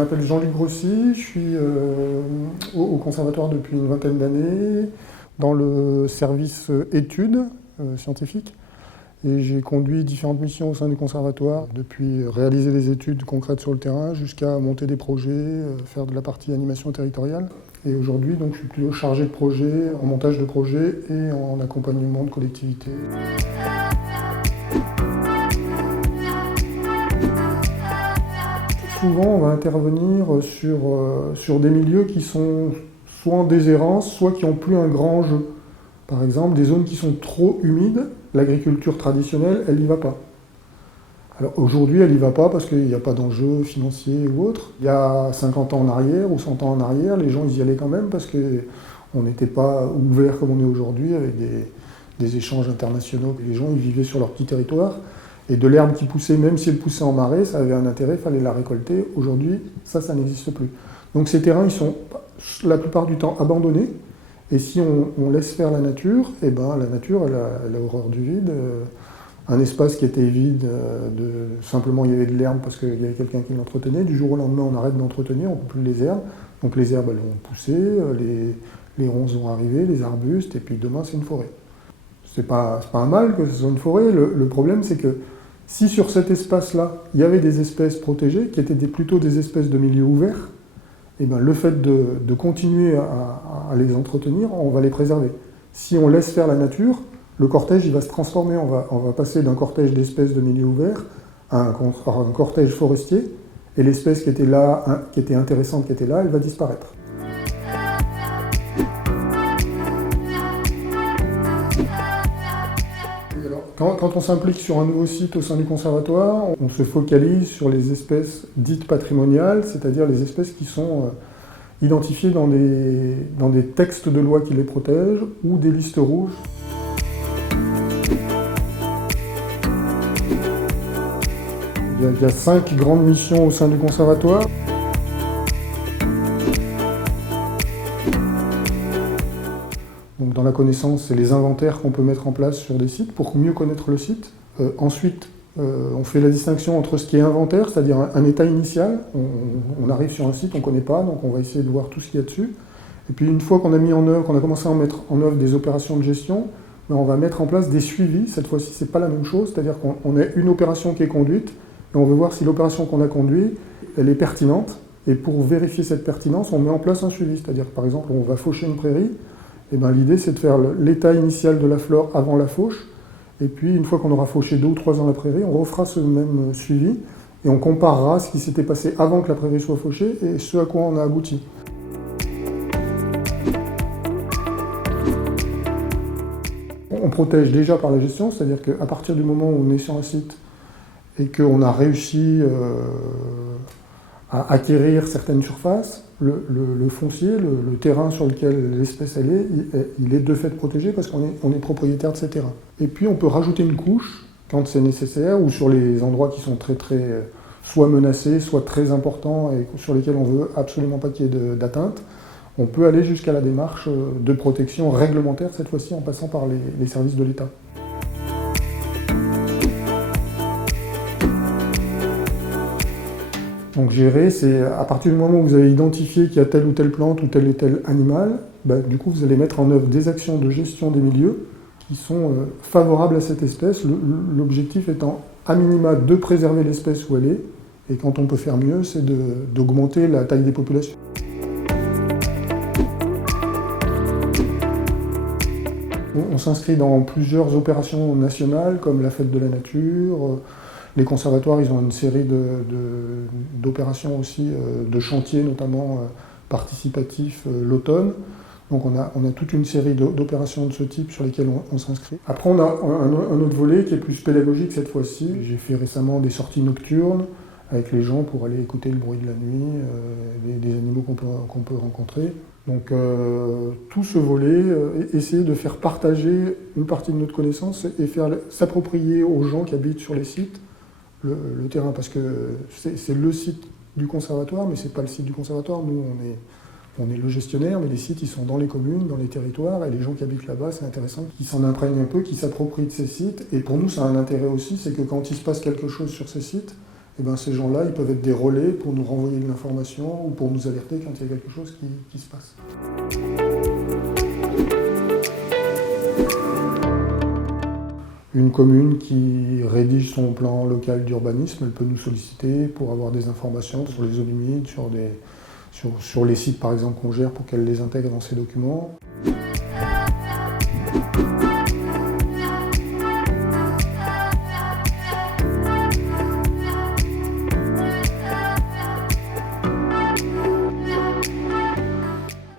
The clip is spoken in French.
m'appelle Jean-Luc Grossi, je suis au conservatoire depuis une vingtaine d'années, dans le service études scientifiques. Et j'ai conduit différentes missions au sein du conservatoire, depuis réaliser des études concrètes sur le terrain jusqu'à monter des projets, faire de la partie animation territoriale. Et aujourd'hui, donc, je suis plutôt chargé de projet, en montage de projets et en accompagnement de collectivités. Souvent, on va intervenir sur des milieux qui sont soit en déshérence, soit qui n'ont plus un grand jeu. Par exemple, des zones qui sont trop humides, l'agriculture traditionnelle, elle n'y va pas. Alors aujourd'hui, elle n'y va pas parce qu'il n'y a pas d'enjeu financier ou autre. Il y a 50 ans en arrière ou 100 ans en arrière, les gens ils y allaient quand même parce qu'on n'était pas ouvert comme on est aujourd'hui avec des échanges internationaux. Les gens ils vivaient sur leur petit territoire. Et de l'herbe qui poussait, même si elle poussait en marais, ça avait un intérêt, il fallait la récolter. Aujourd'hui, ça n'existe plus. Donc ces terrains, ils sont la plupart du temps abandonnés. Et si on laisse faire la nature, eh ben, la nature, elle a horreur du vide. Un espace qui était vide, simplement il y avait de l'herbe parce qu'il y avait quelqu'un qui l'entretenait. Du jour au lendemain, on arrête d'entretenir, on ne coupe plus les herbes. Donc les herbes, elles vont pousser, les ronces vont arriver, les arbustes, et puis demain, c'est une forêt. C'est pas un mal que ce soit une forêt. Le problème, c'est que si sur cet espace-là, il y avait des espèces protégées, qui étaient plutôt des espèces de milieu ouvert, eh ben, le fait de continuer à les entretenir, on va les préserver. Si on laisse faire la nature, le cortège il va se transformer. On va passer d'un cortège d'espèces de milieu ouvert à un cortège forestier, et l'espèce qui était là, qui était intéressante, qui était là, elle va disparaître. Quand on s'implique sur un nouveau site au sein du conservatoire, on se focalise sur les espèces dites patrimoniales, c'est-à-dire les espèces qui sont identifiées dans des textes de loi qui les protègent ou des listes rouges. Il y a 5 grandes missions au sein du conservatoire. Donc dans la connaissance, c'est les inventaires qu'on peut mettre en place sur des sites pour mieux connaître le site. Ensuite, on fait la distinction entre ce qui est inventaire, c'est-à-dire un état initial. On arrive sur un site, on ne connaît pas, donc on va essayer de voir tout ce qu'il y a dessus. Et puis une fois qu'on a mis en œuvre, qu'on a commencé à mettre en œuvre des opérations de gestion, on va mettre en place des suivis. Cette fois-ci, ce n'est pas la même chose, c'est-à-dire qu'on a une opération qui est conduite, et on veut voir si l'opération qu'on a conduite, elle est pertinente. Et pour vérifier cette pertinence, on met en place un suivi. C'est-à-dire, par exemple, on va faucher une prairie. Et ben, l'idée, c'est de faire l'état initial de la flore avant la fauche. Et puis, une fois qu'on aura fauché 2 ou 3 ans la prairie, on refera ce même suivi. Et on comparera ce qui s'était passé avant que la prairie soit fauchée et ce à quoi on a abouti. On protège déjà par la gestion, c'est-à-dire qu'à partir du moment où on est sur un site et qu'on a réussi à acquérir certaines surfaces, le foncier, le terrain sur lequel l'espèce il est de fait protégé parce qu'on est propriétaire de ces terrains. Et puis on peut rajouter une couche quand c'est nécessaire ou sur les endroits qui sont très soit menacés, soit très importants et sur lesquels on veut absolument pas qu'il y ait d'atteinte. On peut aller jusqu'à la démarche de protection réglementaire, cette fois-ci en passant par les services de l'État. Donc gérer, c'est à partir du moment où vous avez identifié qu'il y a telle ou telle plante ou tel animal, du coup vous allez mettre en œuvre des actions de gestion des milieux qui sont favorables à cette espèce, l'objectif étant à minima de préserver l'espèce où elle est, et quand on peut faire mieux, c'est d'augmenter la taille des populations. On s'inscrit dans plusieurs opérations nationales, comme la Fête de la Nature. Les conservatoires, ils ont une série d'opérations aussi, de chantiers notamment participatifs l'automne. Donc on a toute une série d'opérations de ce type sur lesquelles on s'inscrit. Après on a un autre volet qui est plus pédagogique cette fois-ci. J'ai fait récemment des sorties nocturnes avec les gens pour aller écouter le bruit de la nuit, des animaux qu'on peut rencontrer. Donc tout ce volet, essayer de faire partager une partie de notre connaissance et faire s'approprier aux gens qui habitent sur les sites le terrain, parce que c'est le site du conservatoire, mais c'est pas le site du conservatoire. Nous, on est le gestionnaire, mais les sites, ils sont dans les communes, dans les territoires, et les gens qui habitent là-bas, c'est intéressant qu'ils s'en imprègnent un peu, qu'ils s'approprient de ces sites. Et pour nous, ça a un intérêt aussi, c'est que quand il se passe quelque chose sur ces sites, et ben ces gens-là, ils peuvent être des relais pour nous renvoyer de l'information ou pour nous alerter quand il y a quelque chose qui se passe. Une commune qui rédige son plan local d'urbanisme, elle peut nous solliciter pour avoir des informations sur les zones humides, sur les sites par exemple qu'on gère pour qu'elle les intègre dans ses documents.